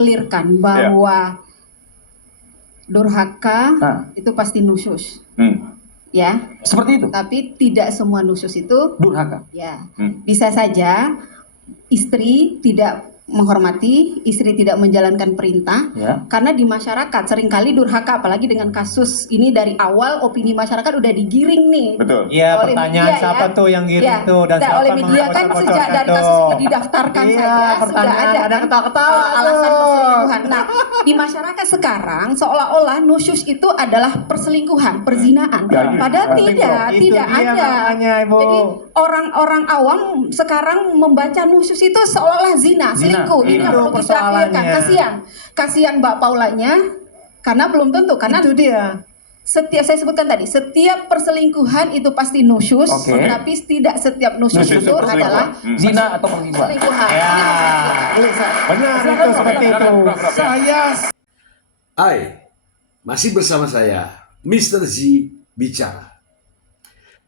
clearkan bahwa durhaka itu pasti nusyus. Ya. Seperti itu. Tapi tidak semua nusyus itu durhaka. Ya. Bisa saja istri tidak menghormati, istri tidak menjalankan perintah, karena di masyarakat seringkali durhaka, apalagi dengan kasus ini dari awal opini masyarakat udah digiring nih. Betul. Iya, pertanyaan media, siapa tuh yang giring tuh dan siapa oleh media kan sejak dari kasus itu didaftarkan saja sudah ada ketawa-ketawa alasan perselingkuhan. Nah, di masyarakat sekarang seolah-olah nusyus itu adalah perselingkuhan, perzinaan. Padahal tidak ada. Jadi orang-orang awam sekarang membaca nusyus itu seolah-olah zina, selingkuh. Ini yang perlu kita clearkan. Kasihan Mbak Paulanya, karena belum tentu, karena itu dia. Saya sebutkan tadi, setiap perselingkuhan itu pasti nusyus, tapi tidak setiap nusyus itu adalah zina atau perselingkuhan. Ya, benar itu seperti itu. Masih bersama saya, Mr. Z bicara.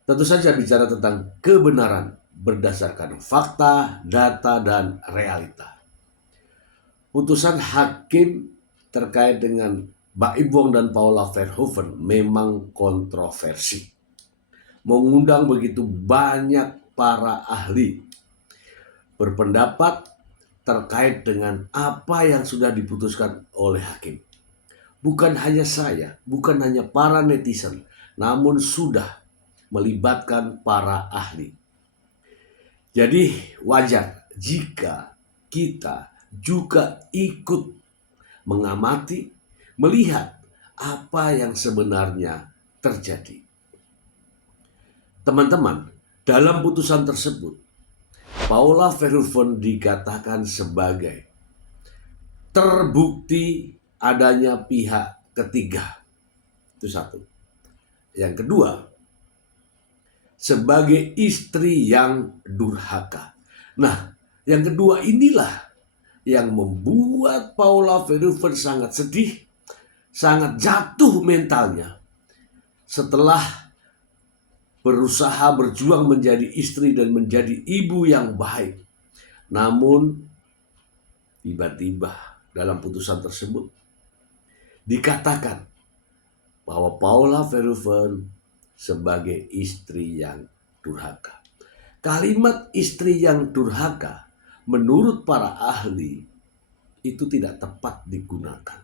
Tentu saja bicara tentang kebenaran berdasarkan fakta, data, dan realita. Putusan hakim terkait dengan Baim Wong dan Paula Verhoeven memang kontroversi. Mengundang begitu banyak para ahli berpendapat terkait dengan apa yang sudah diputuskan oleh hakim. Bukan hanya saya, bukan hanya para netizen, namun sudah melibatkan para ahli. Jadi wajar jika kita juga ikut mengamati, melihat apa yang sebenarnya terjadi. Teman-teman, dalam putusan tersebut, Paula Verhoeven dikatakan sebagai terbukti adanya pihak ketiga. Itu satu. Yang kedua, sebagai istri yang durhaka. Nah, yang kedua inilah yang membuat Paula Verhoeven sangat sedih, sangat jatuh mentalnya setelah berusaha berjuang menjadi istri dan menjadi ibu yang baik. Namun tiba-tiba dalam putusan tersebut dikatakan bahwa Paula Verhoeven sebagai istri yang durhaka. Kalimat istri yang durhaka menurut para ahli itu tidak tepat digunakan.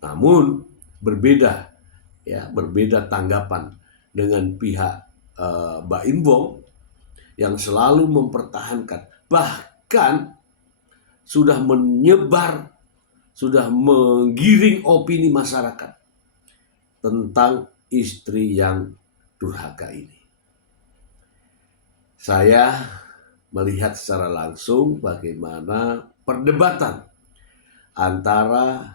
Namun berbeda tanggapan dengan pihak Baim Wong yang selalu mempertahankan, bahkan sudah menyebar, sudah menggiring opini masyarakat tentang istri yang durhaka ini. Saya melihat secara langsung bagaimana perdebatan antara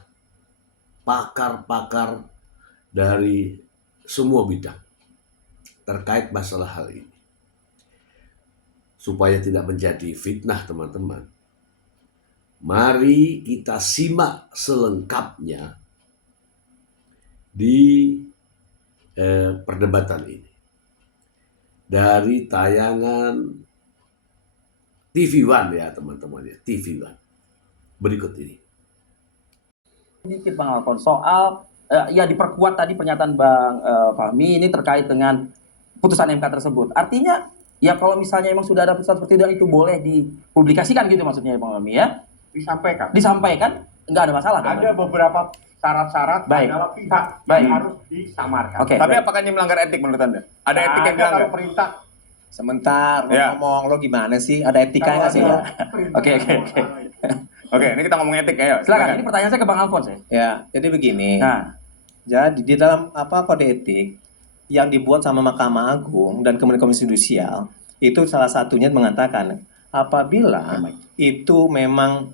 pakar-pakar dari semua bidang terkait masalah hal ini. Supaya tidak menjadi fitnah, teman-teman, mari kita simak selengkapnya di perdebatan ini dari tayangan TV One ya teman-teman ya, TV One. Berikut ini. Sedikit Bang Alfon soal ya diperkuat tadi pernyataan Bang Fahmi ini terkait dengan putusan MK tersebut. Artinya ya kalau misalnya emang sudah ada putusan seperti itu boleh dipublikasikan gitu maksudnya Bang Fahmi ya? Disampaikan, nggak ada masalah. Ada beberapa syarat-syarat adalah pihak yang harus disamarkan. Tapi apakah ini melanggar etik menurut Anda? Ada etik yang dilanggar? Kalau perintah sebentar ngomong lo gimana sih? Ada etika nggak sih lo? Oke, ini kita ngomong etik ya. Silakan. Ini pertanyaan saya ke Bang Alfons ya. Ya, jadi begini. Jadi di dalam kode etik yang dibuat sama Mahkamah Agung dan kemudian Komisi Yudisial itu salah satunya mengatakan apabila itu memang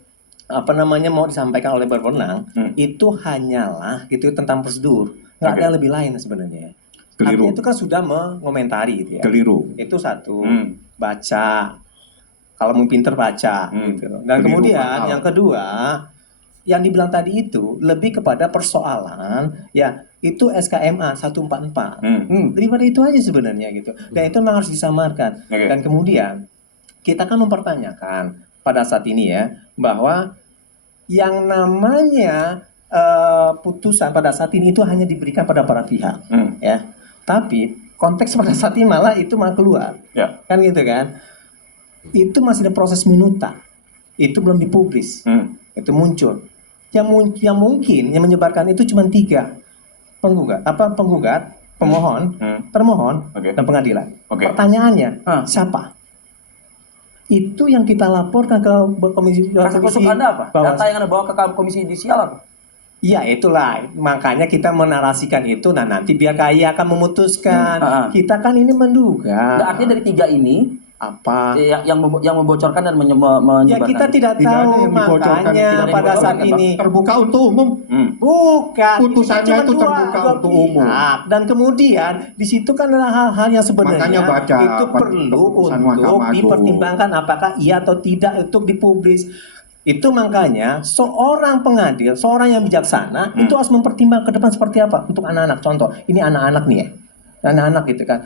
mau disampaikan oleh berwenang itu hanyalah gitu tentang prosedur, nggak ada lebih lain sebenarnya. Artinya itu kan sudah mengomentari gitu ya. Itu satu, baca, kalau mau pinter baca gitu. Dan kemudian yang kedua, yang dibilang tadi itu lebih kepada persoalan ya itu SKMA 144. Daripada itu aja sebenarnya gitu. Dan itu memang harus disamarkan. Dan kemudian kita kan mempertanyakan pada saat ini ya bahwa yang namanya putusan pada saat ini itu hanya diberikan pada para pihak, ya. Tapi konteks pada saat ini malah itu malah keluar, Ya. kan gitu kan? Itu masih ada proses minuta, itu belum dipublis, itu muncul. Yang mungkin yang menyebarkan itu cuma 3 penggugat, pemohon, termohon, Oke. dan pengadilan. Oke. Pertanyaannya, siapa? Itu yang kita laporkan ke komisi. Rasa kusuk Anda apa? Bawaslu. Data yang Anda bawa ke komisi yudisial apa? Iya, itulah makanya kita menarasikan itu. Nah, nanti biar KAI akan memutuskan. Kita kan ini menduga. Nah, artinya dari 3 ini Apa? yang membocorkan dan Ya menyebarkan. kita tidak Tidak ada tahu, yang dibocorkan, makanya tidak ada yang pada saat dibocorkan, ini Terbuka untuk umum. bukan Putusannya cuma itu terbuka dua untuk umum. pihak. Dan kemudian di situ kan adalah hal-hal yang sebenarnya Makanya baca itu perlu keputusan untuk Mahkamah Agung. dipertimbangkan apakah iya atau tidak untuk dipublis. Itu makanya seorang pengadil, seorang yang bijaksana itu harus mempertimbangkan ke depan seperti apa untuk anak-anak. Contoh, ini anak-anak nih ya, anak-anak gitu kan.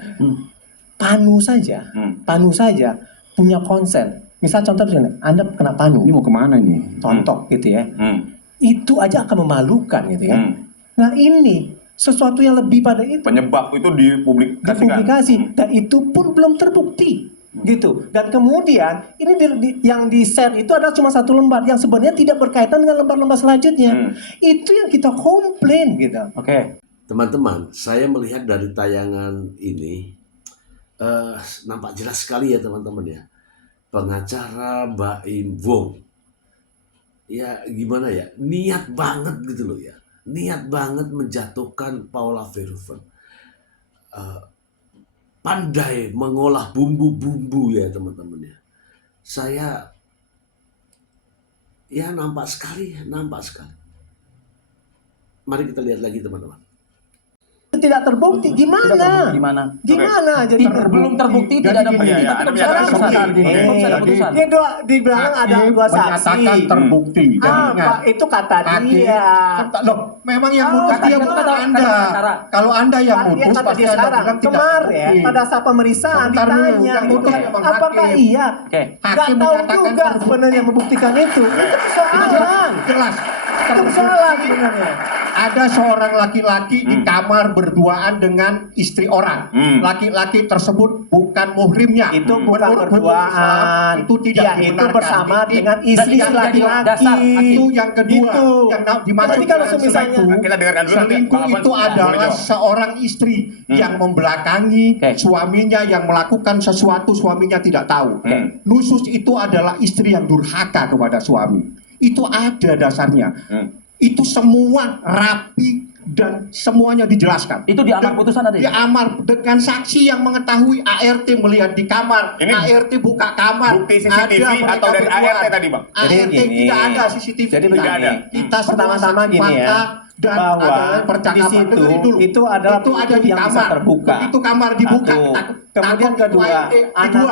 Panu saja punya konsen. Misal contoh begini, Anda kena panu, Ini mau kemana nih? contoh gitu ya. Itu aja akan memalukan gitu ya. Nah ini sesuatu yang lebih pada itu Penyebab itu dipublikasikan. dipublikasi dan itu pun belum terbukti gitu. Dan kemudian ini yang di share itu adalah cuma 1 lembar yang sebenarnya tidak berkaitan dengan lembar-lembar selanjutnya. Itu yang kita komplain gitu. Oke. Teman-teman, saya melihat dari tayangan ini nampak jelas sekali ya teman-teman ya. Pengacara Baim Wong, ya gimana ya, niat banget gitu loh ya. Niat banget menjatuhkan Paula Verhoeven. Pandai mengolah bumbu-bumbu ya teman-teman ya. Saya ya nampak sekali. Mari kita lihat lagi teman-teman. Tidak terbukti gimana? Gimana? Jadi Belum terbukti, tidak ada bukti, Iya, tapi ada belum ada menyatakan putusan. terbukti. Belum ada Jadi, putusan. Dia di belakang ada 2 saksi. Menyatakan terbukti. Dan ingat, Apa itu kata hakim- dia? Loh, memang yang mutus dia kata- bukan kata- Anda. kata- Kalau Anda yang Dia mutus kata pasti dia Anda sekarang. bilang tidak Kemarin terbukti. pada saat pemeriksaan Sebentar dulu, ditanya, yang mutus gitu, memang apakah hakim. iya? Oke. Nggak Hakim tahu menyatakan juga terbukti. sebenarnya membuktikan itu. Itu persoalan. Jelas. Itu persoalan sebenarnya. Ada seorang laki-laki di kamar berduaan dengan istri orang. Laki-laki tersebut bukan muhrimnya. Itu bukan Menurut hukum berduaan. Islam, itu tidak Ya, itu dibenarkan. bersama Titik. dengan istri Dan laki-laki. dasar Itu yang kedua. Itu. Yang dimaksud Tapi kalau dengan misalnya- selingkuh, Kita dengarkan dulu nanti. selingkuh Bang Alfons itu boleh adalah jawab. seorang istri yang membelakangi Oke. suaminya yang melakukan sesuatu suaminya tidak tahu. Nusus itu adalah istri yang durhaka kepada suami. Itu ada dasarnya. Itu semua rapi dan semuanya dijelaskan. Itu di amar Dan putusan ada di ya? amar dengan saksi yang mengetahui ART melihat di kamar. Ini ART buka kamar. bukti CCTV Ada atau dari mereka ART berduaan. tadi, Bang? Jadi ART gini. tidak ada CCTV. Jadi Tidak ada. Kita semua Pertama-tama saksi gini ya, fakta dan bahwa ada percakapan. di situ Dengerin dulu. itu adalah itu ada di yang bisa kamar terbuka. Begitu kamar dibuka. Satu. Kemudian takut kedua,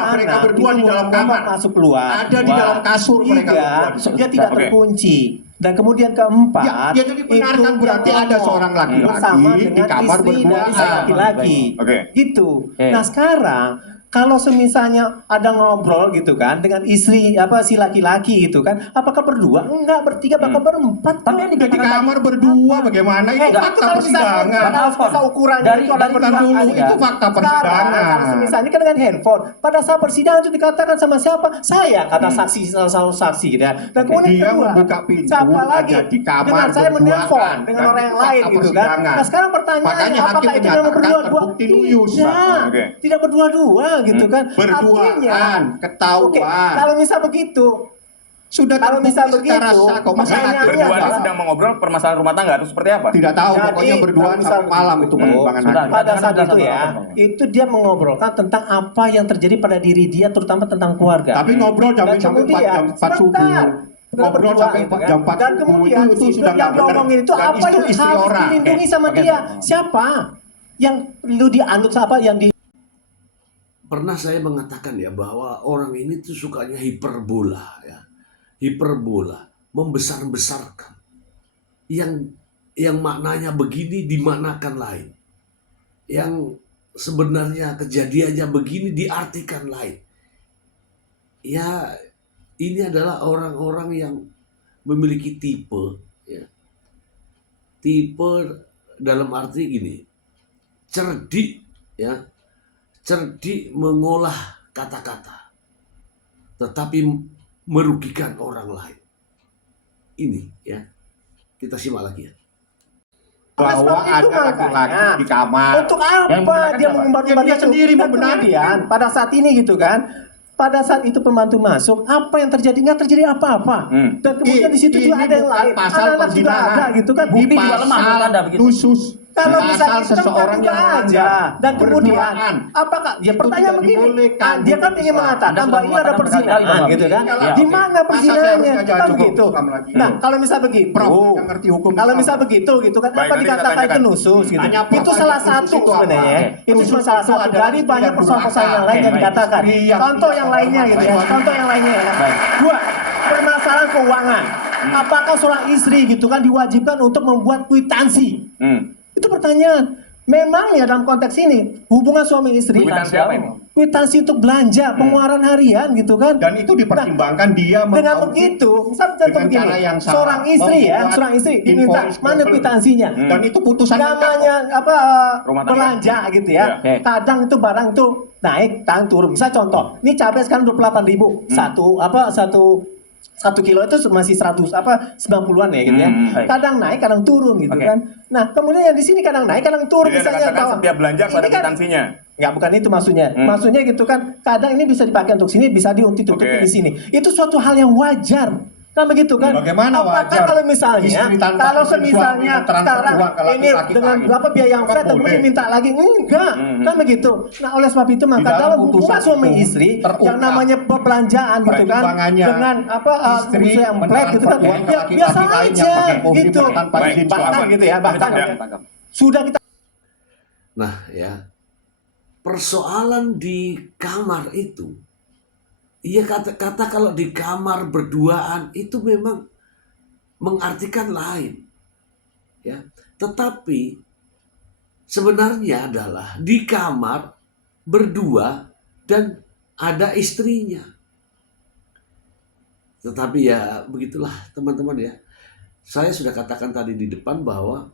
mereka berdua itu di dalam mau kamar. masuk keluar. Ada di dalam kasur mereka berdua. Dia tidak Oke. terkunci. Dan kemudian keempat, Ya, jadi benar kan berarti yang ada ngomong seorang laki-laki bersama di dengan kamar istri berduaan. dari si laki-laki. Oke. Gitu. Oke. Nah sekarang kalau semisalnya ada ngobrol gitu kan dengan istri si laki-laki gitu kan, apakah berdua? Enggak, bertiga bahkan berempat. Tapi yang Di dikatakan kamar berdua bagaimana itu Itu fakta kalau misalnya persidangan. pada masa ukurannya Dari- itu orang dari Bentar berdua dulu, ada. itu fakta Sekarang, persidangan. kalau misalnya kan dengan handphone, pada saat persidangan itu dikatakan sama siapa? Saya kata saksi salah satu saksi gitu ya. Dan kemudian Dia kedua, membuka pintu, siapa lagi? ada di kamar dengan saya berduaan. menelpon dengan Dan orang yang fakta lain gitu kan. persidangan. Nah sekarang pertanyaannya Makanya hakim apakah itu memang menyatakan berdua-dua? terbukti luyus. Tidak, Oke. tidak berdua-dua gitu kan. Berduaan, Artinya, ketahuan. oke, kalau misal begitu, Sudah kalau terbukti misal secara begitu, sah kok. Masa pertanyaannya hakim Berdua ini adalah- sedang mengobrol permasalahan rumah tangga atau seperti apa? tidak tahu, Jadi, pokoknya berduaan kalau misal sampai malam itu pertimbangan sudah. hakim. pada saat Jangan itu ya, jangan. itu dia mengobrolkan tentang apa yang terjadi pada diri dia, terutama tentang keluarga. Tapi ngobrol Dan sampai jam kemudian, 4 subuh. sebentar. Ngobrol Berdua sampai gitu kan. jam 4 Dan subuh kemudian itu itu sudah yang nggak benar. diomongin itu Dan apa itu yang istri harus orang. dilindungi sama Oke. dia? Siapa? Yang lu dianut apa yang di Pernah saya mengatakan ya bahwa orang ini tuh sukanya hiperbola ya. Hiperbola, membesar-besarkan. Yang maknanya begini dimaknakan lain. Yang sebenarnya kejadiannya begini diartikan lain. Ya, ini adalah orang-orang yang memiliki tipe, ya. Tipe dalam arti gini, cerdik, ya, cerdik mengolah kata-kata, tetapi merugikan orang lain. Ini, ya, kita simak lagi ya. Bahwa ada laki-laki di kamar. Untuk Yang apa membenarkan dia siapa? mengumbar-umbar Dia sendiri dan membenarkan. kemudian pada saat ini gitu kan, pada saat itu pembantu masuk, apa yang terjadi? Nggak terjadi apa-apa. Dan kemudian di situ juga Ini ada yang bukan lain, pasal anak-anak juga perzinahan. ada gitu kan. Di Bukti juga lemah menurut Anda pasal begitu? khusus. Kalau bisa Pasal seseorang yang aja dan kemudian berduaan. apakah ya Itu pertanyaan tidak begini, dibolehkan. dia kan ingin mengatakan Anda sudah bahwa ini ada mengatakan perzinahan berkali-kali, gitu kan. Bang. Di Iya, mana oke. perzinahannya? Masa saya Kan harus begitu. Islam lagi? Nah, kalau misal begitu, Prof, yang ngerti hukum kalau Islam. misal begitu gitu kan, Baik, apa nanti kita dikatakan itu tanyakan. nusus gitu. Tanya Prof Itu aja, salah nusus satu itu apa? sebenarnya. Itu Nusus cuma salah itu satu adalah dari banyak yang persoalan-persoalan yang durhaka. lain yang Baik. dikatakan. Istri yang Contoh tidak yang lainnya gitu ya. berhormat. Contoh yang lainnya ya. Baik. Dua, permasalahan keuangan. Apakah seorang istri gitu kan diwajibkan untuk membuat kwitansi? Itu pertanyaan. Memangnya dalam konteks ini hubungan suami istri, Kwitansi apa ini? kwitansi untuk belanja, pengeluaran harian gitu kan. Dan itu dipertimbangkan dia Dengan mengaudit begitu, misal contoh dengan begini, cara yang salah, seorang istri ya, membuat seorang istri diminta invoice mana double. kwitansinya. Dan itu putusan Namanya apa Rumah tangga. belanja gitu ya. Oke. Kadang itu barang itu naik, kadang turun. Misal contoh, ini cabai sekarang 28.000 satu kilo itu masih 90-an ya gitu ya. Baik. Kadang naik, kadang turun gitu Oke. kan. Nah, kemudian yang di sini kadang naik, kadang turun Jadi Anda misalnya katakan kawan. setiap belanja harus Ini ada kan- kwitansinya. Nggak, bukan itu maksudnya. Maksudnya gitu kan, kadang ini bisa dipakai untuk sini, bisa diuntit-untit Oke. di sini. Itu suatu hal yang wajar. Kan begitu kan? Bagaimana Apakah wajar? kalau misalnya, Istri tanpa kalau izin suami semisalnya mentransfer sekarang uang ke ini laki-laki dengan lain? berapa biaya yang Apakah flat dan kemudian boleh? minta lagi, enggak, kan begitu. Nah, oleh sebab itu maka dalam dalam putusan hubungan suami itu istri terungkap yang namanya perbelanjaan gitu kan, pertimbangannya dengan apa istri usaha yang flat gitu kan, mentransfer uang ke ya laki-laki biasa lain yang aja pakai mobil gitu. tanpa Baik, izin Bahkan suami. gitu ya, bahkan Ya. sudah kita Nah, ya, persoalan di kamar itu, iya kata kalau di kamar berduaan itu memang mengartikan lain, ya. Tetapi sebenarnya adalah di kamar berdua dan ada istrinya. Tetapi ya begitulah teman-teman ya. Saya sudah katakan tadi di depan bahwa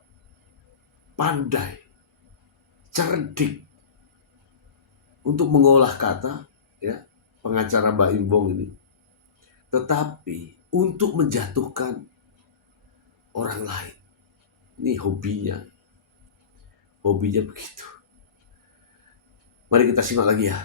pandai, cerdik untuk mengolah kata, ya, pengacara Mbak Imbong ini. Tetapi untuk menjatuhkan orang lain, ini hobinya begitu. Mari kita simak lagi ya.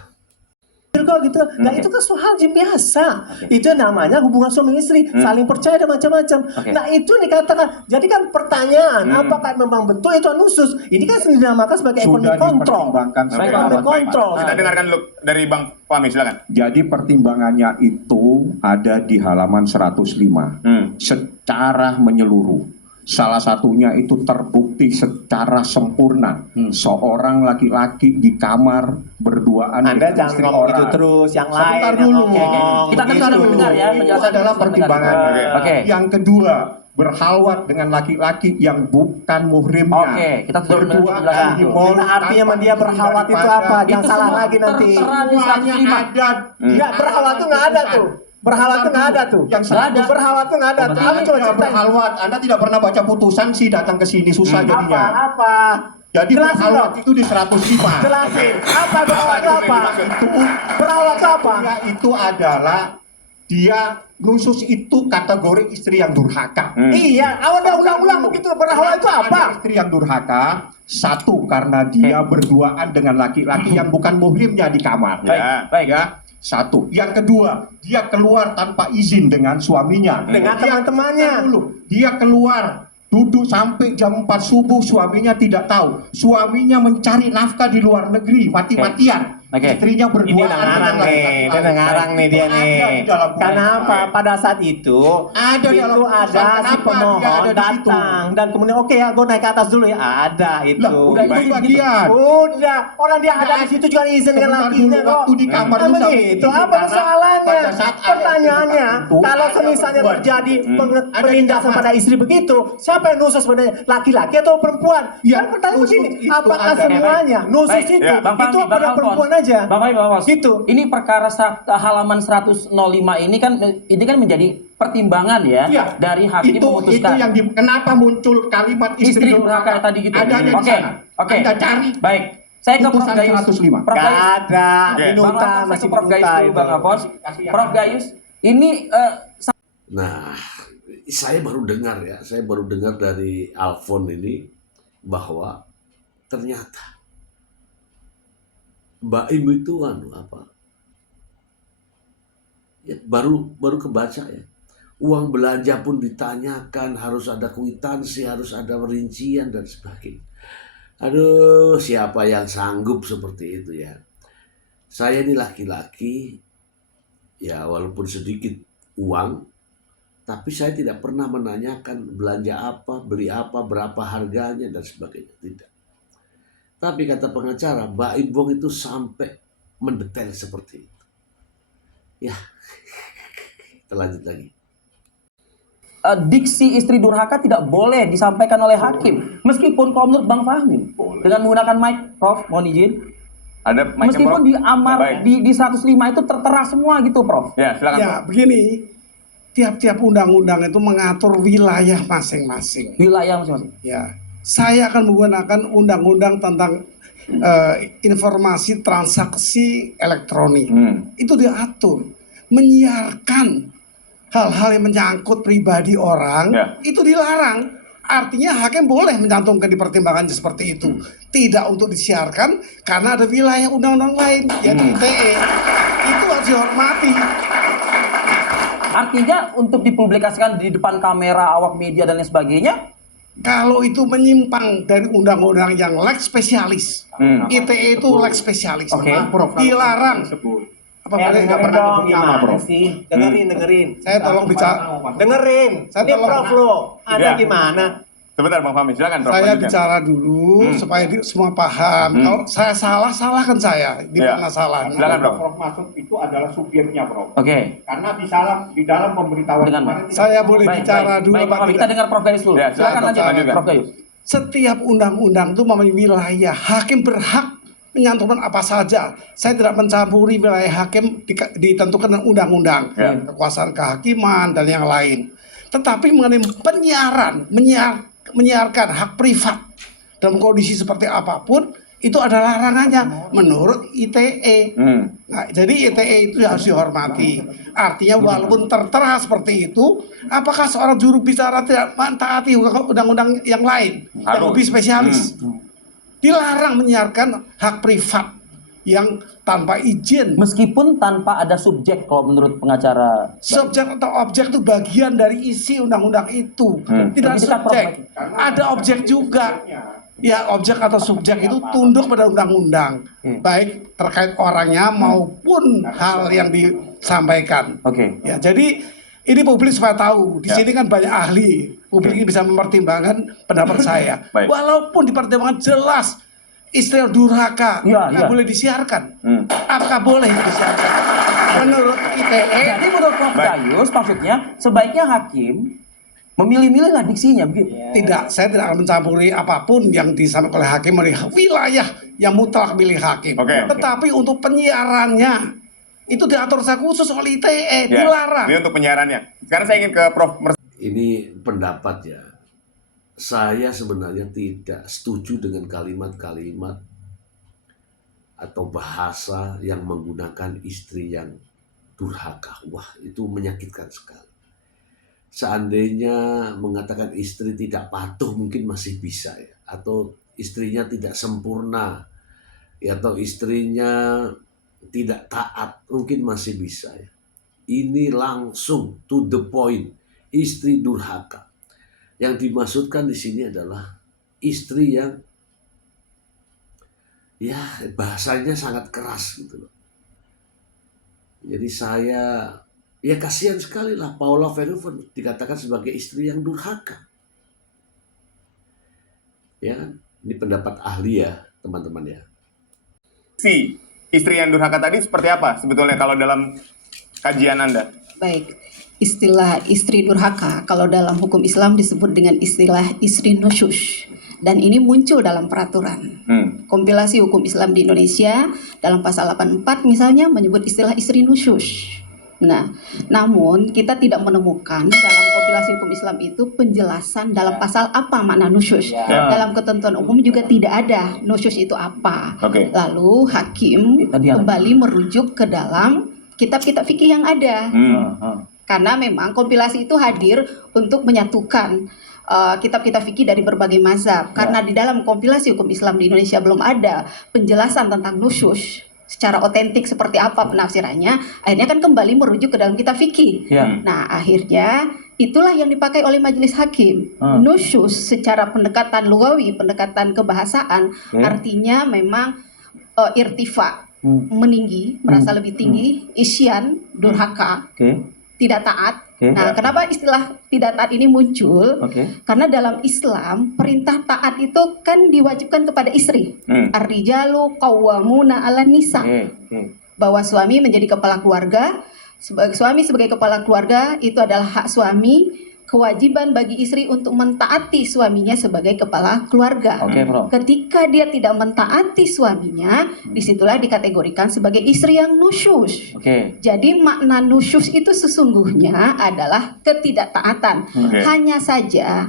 kok gitu. Nah, itu kan soal biasa. Itu namanya hubungan suami istri, saling percaya dan macam-macam. Nah, itu dikatakan. Jadi kan pertanyaan, apakah memang betul itu nusus? Ini kan dinamakan sebagai Sudah ekonomi kontrol. dipertimbangkan Baik, Ekonomi Pak. kontrol. Kita dengarkan dulu dari Bang Fahmi, silakan. Jadi pertimbangannya itu ada di halaman 105 secara menyeluruh. Salah satunya itu terbukti secara sempurna. Seorang laki-laki di kamar berduaan Anda dengan jangan istri ngomong orang. itu terus, yang lain. Sebentar yang dulu. ngomong. Kita kan sudah Begitu. mendengar ya Itu penjelasan adalah sudah pertimbangannya. mendengar. Oke. Yang kedua, berhalwat dengan laki-laki yang bukan muhrimnya. Oke, kita sudah mendengar Berduaan penjelasan di itu. mall Nah, artinya tanpa dia izin berhalwat itu daripada- apa? Jangan Itu salah semua lagi nanti. tertera di Semuanya 105. ada. Enggak, berhalwat tuh nggak ada tuh. Berhalwat tuh nggak ada tuh. Yang Nggak ada. Berhalwat tuh nggak ada tuh. Kamu coba Anda ceritain. berhalwat, Anda tidak pernah baca putusan sih datang ke sini susah jadinya. Apa? Jadi Jelasin berhalwat dong. itu di 105. Jelasin. Apa berhalwat itu apa? Itu Berhalwat itu apa? dia itu adalah dia nusus itu kategori istri yang durhaka. Iya, awalnya ulang-ulang begitu. Berhalwat itu Ada apa? istri yang durhaka, satu karena dia berduaan dengan laki-laki yang bukan muhrimnya di kamar. Ya. Baik. Ya, satu. Yang kedua, dia keluar tanpa izin dengan suaminya. Dengan Dia- teman-temannya. dulu, dia keluar duduk sampai jam 4 subuh, suaminya tidak tahu. Suaminya mencari nafkah di luar negeri, mati-matian. Oke. Istrinya Ini berduaan udah ngarang dengan nih, laki-laki dia udah ngarang nih dia Itu nih. ada di dalam Kenapa pada saat itu Ada di dalam itu putusan. ada si Kenapa pemohon dia ada di situ? datang dan kemudian oke ya gue naik ke atas dulu ya ada itu. Lah, udah itu bagian. Udah, orang dia ada di situ juga izin dengan Sebentar lakinya dulu, kok. waktu di kamar Nah, itu sampai begitu. izin, Apa karena persoalannya? pada saat ayat Pertanyaannya, itu kalau ada semisalnya perempuan. terjadi Ada di penindasan kamar. pada istri begitu, siapa yang nusus sebenarnya? Laki-laki atau perempuan? Ya, Kan pertanyaan nusuk begini, itu apakah ada. semuanya nusus Baik. itu? Ya, Bang Itu Fahmi, Bang pada Alfons. perempuan aja. Bang Fahmi, Bang Alfons. Gitu. Ini perkara halaman 105 ini kan menjadi pertimbangan ya, Iya. dari hakim Itu memutuskan. yang kenapa muncul kalimat Istri durhaka tadi gitu. Adanya di Oke, sana. oke. Anda cari Baik. Saya ke Prof putusan Gayus. 105. Prof Gak Gayus. ada, Oke. minuta, Bang Alfons, masih saya ke Prof Gayus minuta dulu, itu. Bang Alfons. Prof Gayus, ini Nah, saya baru dengar ya, saya baru dengar dari Alfon ini bahwa ternyata Mbak Im itu ya, baru kebaca ya. Uang belanja pun ditanyakan, harus ada kwitansi, harus ada rincian dan sebagainya. Aduh, siapa yang sanggup seperti itu ya? Saya ini laki-laki, ya walaupun sedikit uang, tapi saya tidak pernah menanyakan belanja apa, beli apa, berapa harganya, dan sebagainya. Tidak. Tapi kata pengacara, Mbak Imbong itu sampai mendetail seperti itu. Ya, kita lanjut lagi. diksi istri durhaka tidak boleh disampaikan oleh hakim. Meskipun kalau menurut Bang Fahmi, dengan menggunakan mic, Prof, mohon izin. Ada mic-nya, Meskipun Prof? di amar Baik. di 105 itu tertera semua gitu, Prof. Ya, silakan. Ya, begini, tiap-tiap undang-undang itu mengatur wilayah masing-masing. Wilayah masing-masing. Ya, saya akan menggunakan undang-undang tentang informasi transaksi elektronik. Itu diatur menyiarkan hal-hal yang menyangkut pribadi orang, Ya. itu dilarang. Artinya hakim boleh mencantumkan di pertimbangannya seperti itu. Tidak untuk disiarkan karena ada wilayah undang-undang lain, yaitu ITE. Itu harus dihormati. Artinya untuk dipublikasikan di depan kamera, awak media dan lain sebagainya, Kalau itu menyimpang dari undang-undang yang lex spesialis, ITE itu lex spesialis. Oke. Dilarang. Apa boleh nggak dengerin pernah dong, nyebut nama, gimana bro? sih? Dengerin. Saya tolong bicara. Dengerin. Saya Ini tolong- Prof lo. Anda Ya. gimana? Sebentar Bang Fahmi, silakan Prof. Saya lanjutkan. bicara dulu supaya semua paham. Kalau saya salah, salahkan saya. Di Ya. mana salahnya? Silakan, Prof. Prof masuk itu adalah subjeknya, Prof. oke. Karena di dalam pemberitahuan Dengan kemarin Saya boleh Baik, bicara baik, dulu baik, apa Prof. Kita tidak? dengar Prof Gayus dulu. Ya, Silakan lanjut, lanjutkan. Prof Gayus. Setiap undang-undang itu mempunyai wilayah. Hakim berhak menyantumkan apa saja. Saya tidak mencampuri wilayah hakim ditentukan dengan undang-undang, Ya. kekuasaan kehakiman dan yang lain. Tetapi mengenai penyiaran, menyiarkan hak privat dalam kondisi seperti apapun, itu ada larangannya menurut ITE. Nah, jadi ITE itu harus dihormati. Artinya walaupun tertera seperti itu, apakah seorang juru bicara tidak mentaati undang-undang yang lain yang Harus. lebih spesialis? Dilarang menyiarkan hak privat yang tanpa izin. Meskipun tanpa ada subjek kalau menurut pengacara. Subjek atau objek itu bagian dari isi undang-undang itu. Tidak Lebih dekat, subjek. Prof. Ada objek juga. Ya, objek atau subjek itu tunduk pada undang-undang. Baik terkait orangnya maupun hal yang disampaikan. Oke. Ya, jadi ini publik supaya tahu. Di Ya. sini kan banyak ahli. Publik ini bisa mempertimbangkan pendapat saya. Baik. Walaupun dipertimbangkan jelas istri yang durhaka Ya, nggak ya. boleh disiarkan. Apakah boleh disiarkan? Menurut ITE, Jadi menurut Prof Baik. Gayus maksudnya sebaiknya hakim memilih-milih lah diksinya begitu. tidak, saya tidak akan mencampuri apapun yang disampaikan oleh hakim dari wilayah yang mutlak milik hakim. Oke. Tetapi untuk penyiarannya itu diatur secara khusus oleh ITE, Ya, dilarang. ini untuk penyiarannya. Sekarang saya ingin ke Prof. Ini pendapat ya. Saya sebenarnya tidak setuju dengan kalimat-kalimat atau bahasa yang menggunakan istri yang durhaka. Wah, itu menyakitkan sekali. Seandainya mengatakan istri tidak patuh mungkin masih bisa ya. Atau istrinya tidak sempurna. Ya, atau istrinya tidak taat mungkin masih bisa ya. Ini langsung to the point. Istri durhaka. Yang dimaksudkan di sini adalah istri yang ya bahasanya sangat keras gitu loh. Jadi saya ya kasihan sekali lah Paula Verhoeven dikatakan sebagai istri yang durhaka. Ya kan? Ini pendapat ahli ya teman-teman ya. Si istri yang durhaka tadi seperti apa sebetulnya kalau dalam kajian Anda? Baik, istilah istri durhaka kalau dalam hukum Islam disebut dengan istilah istri nusyush. Dan ini muncul dalam peraturan. Kompilasi hukum Islam di Indonesia dalam pasal 84 misalnya menyebut istilah istri nusyush. Nah, namun kita tidak menemukan dalam kompilasi hukum Islam itu penjelasan dalam pasal apa makna nusyus. Dalam ketentuan umum juga tidak ada nusyus itu apa. Lalu hakim kembali merujuk ke dalam kitab-kitab fikih yang ada. Karena memang kompilasi itu hadir untuk menyatukan kitab-kitab fikih dari berbagai mazhab. Karena di dalam kompilasi hukum Islam di Indonesia belum ada penjelasan tentang nusyus secara otentik seperti apa penafsirannya, akhirnya kan kembali merujuk ke dalam kitab fikih. Nah, akhirnya itulah yang dipakai oleh majelis hakim. Nusyus secara pendekatan lugawi, pendekatan kebahasaan, artinya memang irtifa, meninggi, merasa lebih tinggi, isyan, durhaka, tidak taat. Nah, kenapa istilah tidak taat ini muncul? Karena dalam Islam perintah taat itu kan diwajibkan kepada istri. Ar-rijalu qawwamuna 'alan nisa. Bahwa suami menjadi kepala keluarga, suami sebagai kepala keluarga itu adalah hak suami, kewajiban bagi istri untuk mentaati suaminya sebagai kepala keluarga. Ketika dia tidak mentaati suaminya, disitulah dikategorikan sebagai istri yang nusyus. Jadi makna nusyus itu sesungguhnya adalah ketidaktaatan. Hanya saja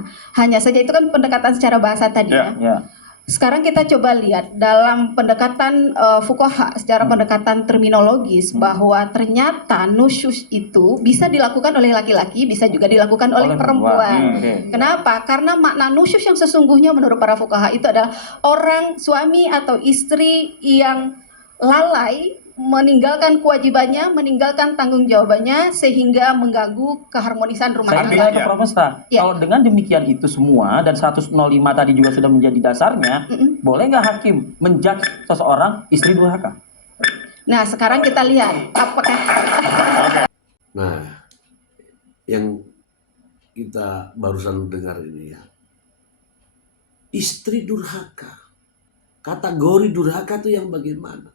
itu kan pendekatan secara bahasa tadi ya. Sekarang kita coba lihat dalam pendekatan fuqaha, secara pendekatan terminologis, bahwa ternyata nusyus itu bisa dilakukan oleh laki-laki, bisa juga dilakukan oleh perempuan. Kenapa? Karena makna nusyus yang sesungguhnya menurut para fuqaha itu adalah orang suami atau istri yang lalai meninggalkan kewajibannya, meninggalkan tanggung jawabannya sehingga mengganggu keharmonisan rumah tangga. Saya Profesor, kalau dengan demikian itu semua dan 105 tadi juga sudah menjadi dasarnya, boleh nggak hakim menjudge seseorang istri durhaka? Nah, sekarang kita lihat apakah Nah, yang kita barusan dengar ini ya, istri durhaka. Kategori durhaka itu yang bagaimana?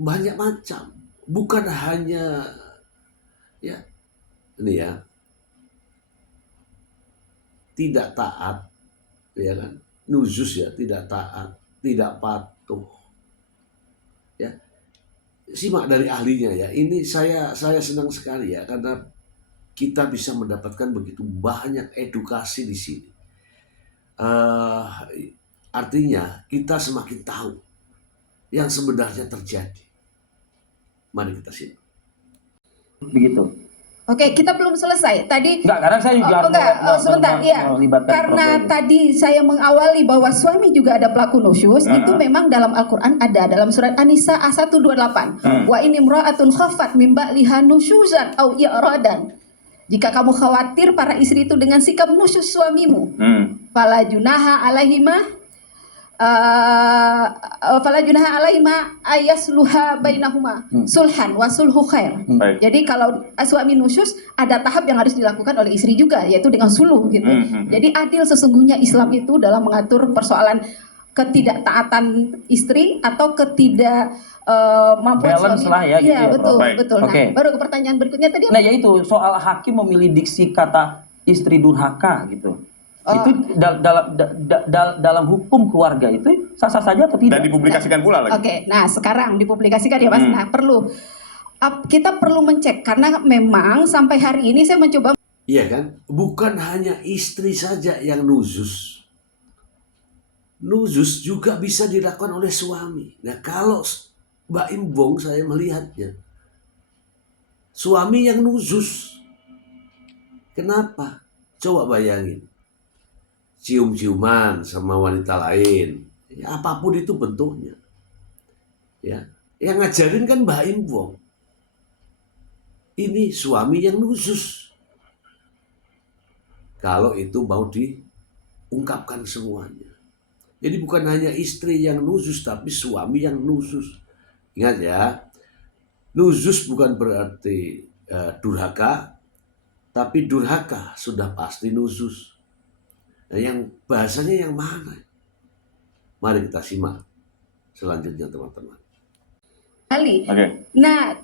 Banyak macam, bukan hanya ya ini ya tidak taat, ya kan, nusyus ya, tidak taat, tidak patuh, ya. Simak dari ahlinya ya. Ini saya senang sekali ya, karena kita bisa mendapatkan begitu banyak edukasi di sini. Artinya kita semakin tahu yang sebenarnya terjadi. Mari kita simak. Begitu. Oke, kita belum selesai. Tadi karena saya juga sebentar, ya. Karena tadi saya mengawali bahwa suami juga ada pelaku nusyus, itu memang dalam Al-Qur'an ada dalam surat An-Nisa ayat 128. Wa in imra'atun khafat min ba'liha nusyuzan aw i'radan. Jika kamu khawatir para istri itu dengan sikap nusyus suamimu, fala junaha alaihima ayasluha bainahuma sulhan wa sulhu khair. Jadi kalau suami nusyus ada tahap yang harus dilakukan oleh istri juga, yaitu dengan suluh gitu. Jadi adil sesungguhnya Islam itu dalam mengatur persoalan ketidaktaatan istri atau ketidakmampuan balance suami. lah ya, gitu ya, betul. Nah, baru ke pertanyaan berikutnya tadi. Nah, yaitu soal hakim memilih diksi kata istri durhaka gitu. Itu dalam hukum keluarga itu sah-sah saja atau tidak? Dan dipublikasikan pula lagi. Oke, nah sekarang dipublikasikan ya Mas. Nah, kita perlu mencek karena memang sampai hari ini saya mencoba. Iya kan? Bukan hanya istri saja yang nusyus. Nusyus juga bisa dilakukan oleh suami. Nah, kalau Mbak Imbong saya melihatnya, suami yang nusyus. Kenapa? Coba bayangin. Cium-ciuman sama wanita lain, ya, apapun itu bentuknya, ya, yang ngajarin kan Mbak Imbong. Ini suami yang nusyus. Kalau itu mau diungkapkan semuanya, jadi bukan hanya istri yang nusyus, tapi suami yang nusyus. Ingat ya, nusyus bukan berarti durhaka, tapi durhaka sudah pasti nusyus. Nah, yang bahasanya yang mana? Mari kita simak selanjutnya teman-teman. Nah,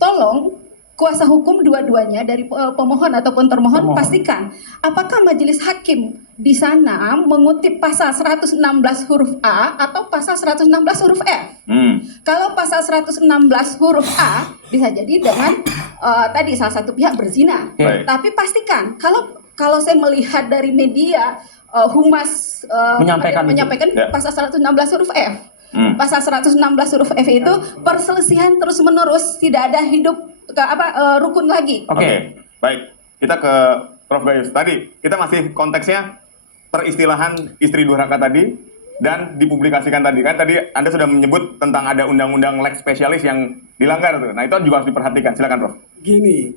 tolong kuasa hukum dua-duanya dari pemohon ataupun termohon pastikan apakah majelis hakim di sana mengutip pasal 116 huruf A atau pasal 116 huruf F. Kalau pasal 116 huruf A bisa jadi dengan tadi salah satu pihak berzina. Tapi pastikan kalau saya melihat dari media humas menyampaikan pasal 116 huruf F. Pasal 116 huruf F itu perselisihan terus-menerus, tidak ada hidup rukun lagi. Oke. Baik. Kita ke Prof Gayus. Tadi kita masih konteksnya peristilahan istri durhaka tadi dan dipublikasikan tadi kan. Tadi Anda sudah menyebut tentang ada undang-undang lex spesialis yang dilanggar tuh. Nah, itu juga harus diperhatikan. Silakan, Prof. Gini,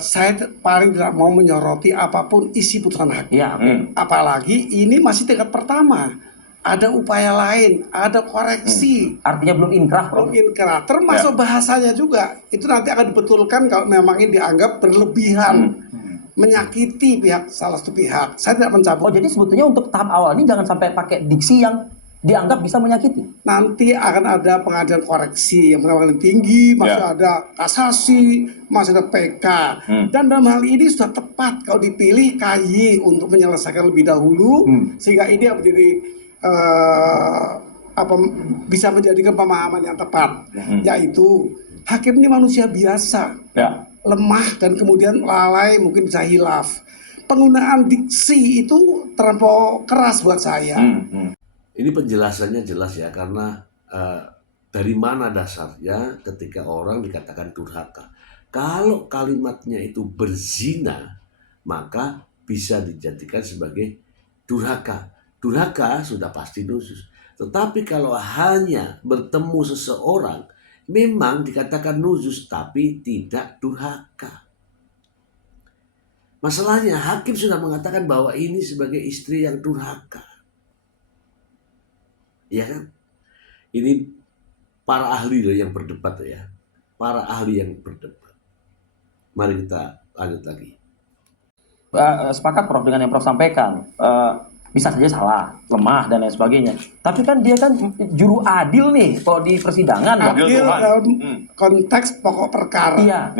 saya paling tidak mau menyoroti apapun isi putusan hakim. Ya, Apalagi ini masih tingkat pertama. Ada upaya lain, ada koreksi. Artinya belum inkrah, Prof. Belum inkrah, termasuk bahasanya juga. Itu nanti akan dibetulkan kalau memang ini dianggap berlebihan, menyakiti salah satu pihak. Saya tidak Oh, mencabut. jadi sebetulnya untuk tahap awal ini jangan sampai pakai diksi yang dianggap bisa menyakiti. Nanti akan ada pengadilan koreksi yang paling tinggi, masih ada kasasi, masih ada PK. Dan dalam hal ini sudah tepat kalau dipilih KY untuk menyelesaikan lebih dahulu, sehingga ini yang menjadi bisa menjadikan pemahaman yang tepat, yaitu hakim ini manusia biasa, lemah dan kemudian lalai, mungkin bisa hilaf. Penggunaan diksi itu terlampau keras buat saya. Ini penjelasannya jelas ya, karena dari mana dasarnya ketika orang dikatakan durhaka. Kalau kalimatnya itu berzina, maka bisa dijadikan sebagai durhaka. Durhaka sudah pasti nusus. Tetapi kalau hanya bertemu seseorang, memang dikatakan nusus, tapi tidak durhaka. Masalahnya hakim sudah mengatakan bahwa ini sebagai istri yang durhaka. Ya kan? Ini para ahli loh yang berdebat ya. Para ahli yang berdebat. Mari kita lanjut lagi. Sepakat, Prof, dengan yang Prof sampaikan. Bisa saja salah, lemah dan lain sebagainya. Tapi kan dia kan juru adil nih kalau di persidangan. Adil dalam konteks pokok perkara.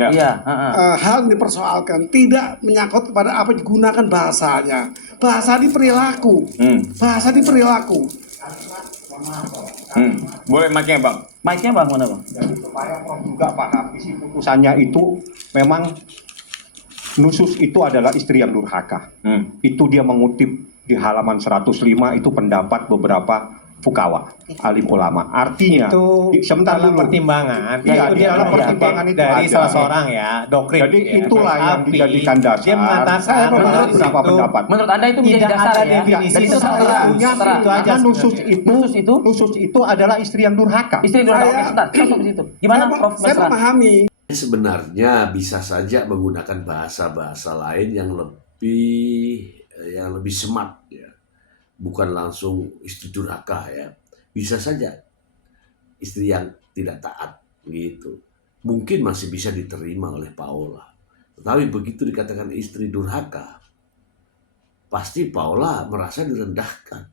Hal yang dipersoalkan tidak menyangkut kepada apa digunakan bahasanya. Bahasa di perilaku. Bahasa di perilaku. Boleh mic-nya, Bang. Mic-nya, Bang, mana, Bang? Jadi supaya Prof juga paham isi putusannya itu memang nusus itu adalah istri yang durhaka. Itu dia mengutip di halaman 105 itu pendapat beberapa fukawa, alim ulama. Artinya Itu sebentar dalam dulu. pertimbangan. Iya, itu di dalam pertimbangan itu dari ada. salah seorang ya, doktrin. Jadi ya. itulah yang Tapi dijadikan dasar. Dia mengatakan menurut beberapa itu pendapat. Menurut Anda itu menjadi tidak dasar ada ya? definisi Dan itu setara. setara. Itu aja Karena sebenarnya. Nusus itu adalah istri yang durhaka. istri durhaka. Oke, sebentar. Stop di situ. Gimana, Prof? Saya Mesra? memahami. Sebenarnya bisa saja menggunakan bahasa-bahasa lain yang lebih smart ya. Bukan langsung istri durhaka ya. Bisa saja istri yang tidak taat gitu. Mungkin masih bisa diterima oleh Paula. Tetapi begitu dikatakan istri durhaka, pasti Paula merasa direndahkan.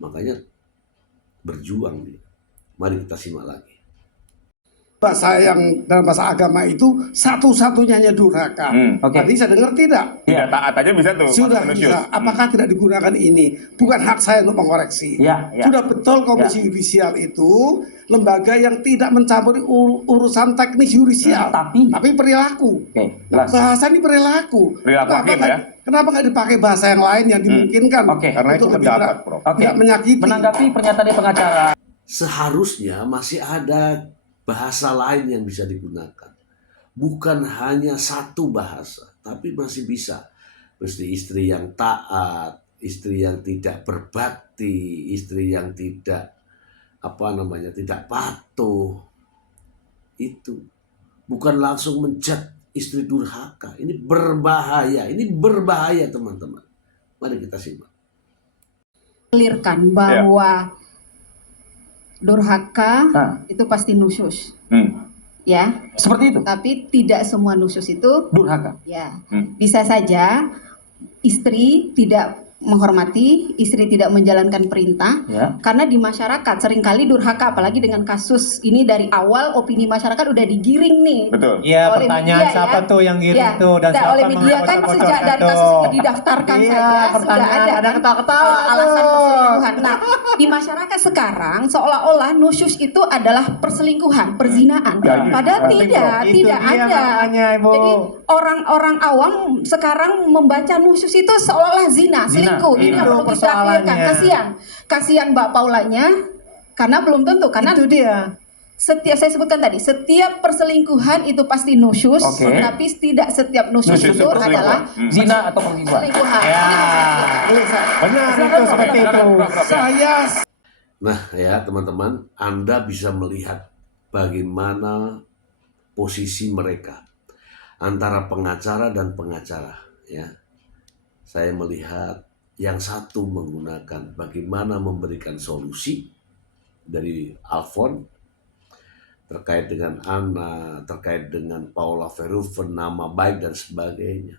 Makanya berjuang dia. Mari kita simak lagi. Bahasa yang dalam bahasa agama itu satu-satunya durhaka. Oke. Tadi saya dengar tidak? Tidak taat aja bisa tuh. Sudah Mas bisa. Apakah tidak digunakan ini? Bukan hak saya untuk mengoreksi. Ya. Sudah betul Komisi Yudisial itu lembaga yang tidak mencampuri urusan teknis yudisial, tapi perilaku. Oke, Nah, jelas. bahasa ini perilaku. Perilaku hakim ya. Kenapa nggak dipakai bahasa yang lain yang dimungkinkan? Oke. Karena itu untuk lebih pendapat, tidak- Prof. Oke. Tidak menyakiti. Menanggapi pernyataan dari pengacara. Seharusnya masih ada bahasa lain yang bisa digunakan. Bukan hanya satu bahasa, tapi masih bisa. Mesti istri yang taat, istri yang tidak berbakti, istri yang tidak tidak patuh. Itu bukan langsung mencat istri durhaka. Ini berbahaya teman-teman. Mari kita simak. Clearkan bahwa durhaka itu pasti nusus, ya. Seperti itu. Tapi tidak semua nusus itu Durhaka. ya. Bisa saja istri tidak menghormati, istri tidak menjalankan perintah, Ya. karena di masyarakat seringkali durhaka, apalagi dengan kasus ini dari awal opini masyarakat udah digiring nih. Betul. Iya, Oleh pertanyaan media, siapa ya. tuh yang giring Ya, tuh dan siapa oleh media kan mengabocor-bocorkan sejak dari tuh? kasus itu didaftarkan Iya, saja sudah pertanyaan ada ada kan, ketawa-ketawa alasan tuh. perselingkuhan. Nah, di masyarakat sekarang seolah-olah nusyus itu adalah perselingkuhan, perzinaan. Ya, Padahal penting, tidak, Itu tidak dia ada. makanya, Ibu. Jadi orang-orang awam sekarang membaca nusyus itu seolah-olah zina, selingkuh. Ini yang Itu perlu kita clearkan. persoalannya. Kasihan Mbak Paulanya, karena belum tentu, karena Itu dia. setiap saya sebutkan tadi, setiap perselingkuhan itu pasti nusyus, Oke. tapi tidak setiap nusyus Nusyus itu itu adalah Zina atau perselingkuhan. perselingkuhan. Ya, benar itu seperti itu. Saya Nah ya teman-teman, Anda bisa melihat bagaimana posisi mereka antara pengacara dan pengacara ya. Saya melihat yang satu menggunakan bagaimana memberikan solusi dari Alfon terkait dengan Anna, terkait dengan Paula Verhoeven, nama baik dan sebagainya.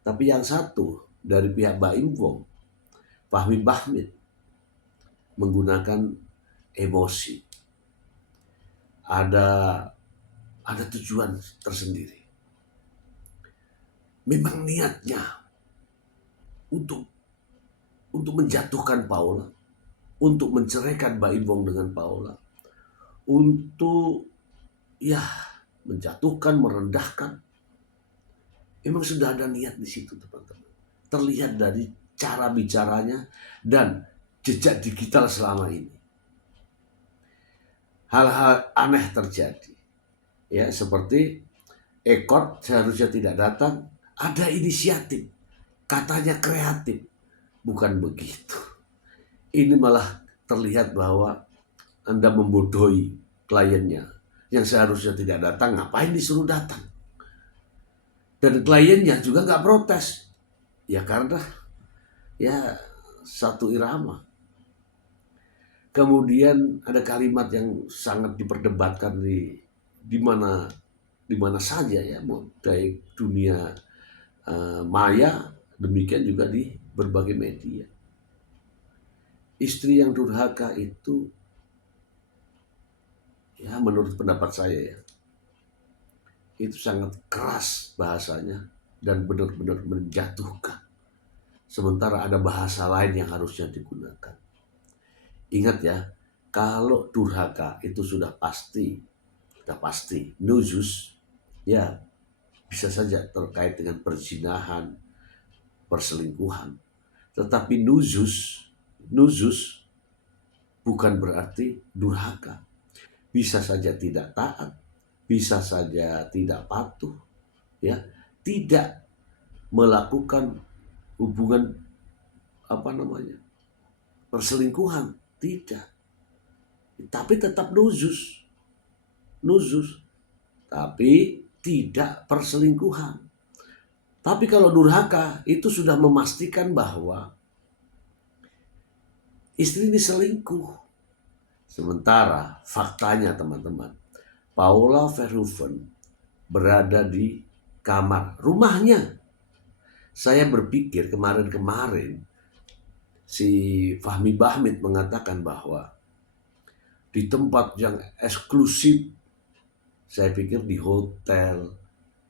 Tapi yang satu dari pihak Baim Wong, Fahmi Bahmid, menggunakan emosi. Ada tujuan tersendiri. Memang niatnya untuk menjatuhkan Paula, untuk menceraikan Baim Wong dengan Paula, untuk ya menjatuhkan, merendahkan. Memang sudah ada niat di situ teman-teman. Terlihat dari cara bicaranya dan jejak digital selama ini. Hal-hal aneh terjadi. Ya, seperti Ekot seharusnya tidak datang, ada inisiatif. Katanya kreatif. Bukan begitu. Ini malah terlihat bahwa Anda membodohi kliennya. Yang seharusnya tidak datang, ngapain disuruh datang? Dan kliennya juga nggak protes. Ya karena ya satu irama. Kemudian ada kalimat yang sangat diperdebatkan di mana saja ya, baik dunia maya, demikian juga di berbagai media. Istri yang durhaka itu, ya menurut pendapat saya ya, itu sangat keras bahasanya dan benar-benar menjatuhkan. Sementara ada bahasa lain yang harusnya digunakan. Ingat ya, kalau durhaka itu sudah pasti nuzus, ya bisa saja terkait dengan perzinahan, perselingkuhan. Tetapi nuzus bukan berarti durhaka. Bisa saja tidak taat, bisa saja tidak patuh, ya, tidak melakukan hubungan perselingkuhan, tidak. Tapi tetap nuzus, tapi tidak perselingkuhan. Tapi kalau durhaka itu sudah memastikan bahwa istri ini selingkuh. Sementara faktanya teman-teman, Paula Verhoeven berada di kamar rumahnya. Saya berpikir kemarin si Fahmi Bahmid mengatakan bahwa di tempat yang eksklusif, saya pikir di hotel,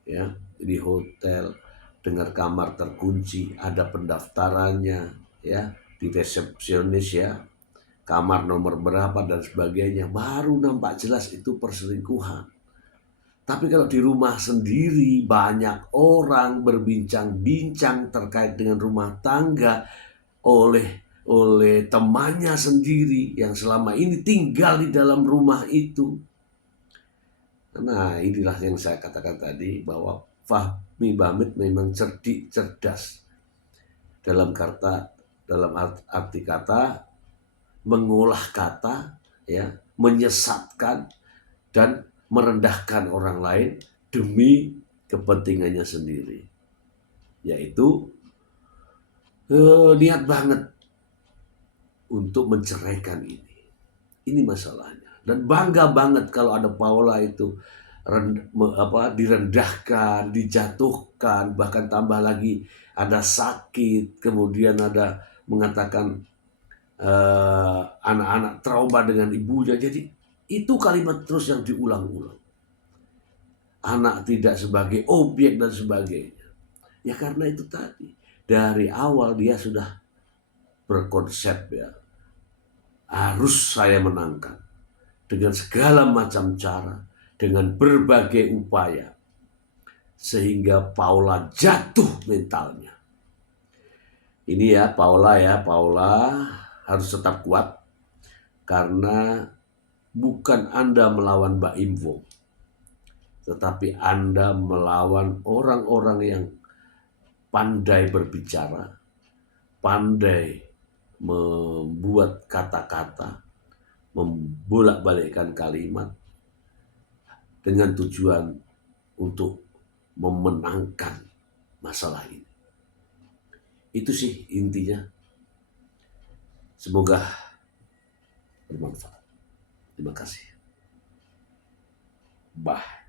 ya, di hotel dengan kamar terkunci, ada pendaftarannya, ya, di resepsionis ya, kamar nomor berapa dan sebagainya, baru nampak jelas itu perselingkuhan. Tapi kalau di rumah sendiri banyak orang berbincang-bincang terkait dengan rumah tangga oleh temannya sendiri yang selama ini tinggal di dalam rumah itu. Nah, inilah yang saya katakan tadi bahwa Fahmi Bahmid memang cerdik, cerdas dalam arti kata, mengolah kata, ya, menyesatkan dan merendahkan orang lain demi kepentingannya sendiri, yaitu niat banget untuk menceraikan ini masalahnya. Dan bangga banget kalau ada Paula itu direndahkan, dijatuhkan, bahkan tambah lagi ada sakit, kemudian ada mengatakan anak-anak trauma dengan ibunya. Jadi itu kalimat terus yang diulang-ulang. Anak tidak sebagai objek dan sebagainya. Ya karena itu tadi, dari awal dia sudah berkonsep ya, harus saya menangkan dengan segala macam cara, dengan berbagai upaya, sehingga Paula jatuh mentalnya. Ini ya Paula harus tetap kuat, karena bukan Anda melawan Mbak Im Wong, tetapi Anda melawan orang-orang yang pandai berbicara, pandai membuat kata-kata, membolak-balikkan kalimat dengan tujuan untuk memenangkan masalah ini. Itu sih intinya. Semoga bermanfaat. Terima kasih. Bye.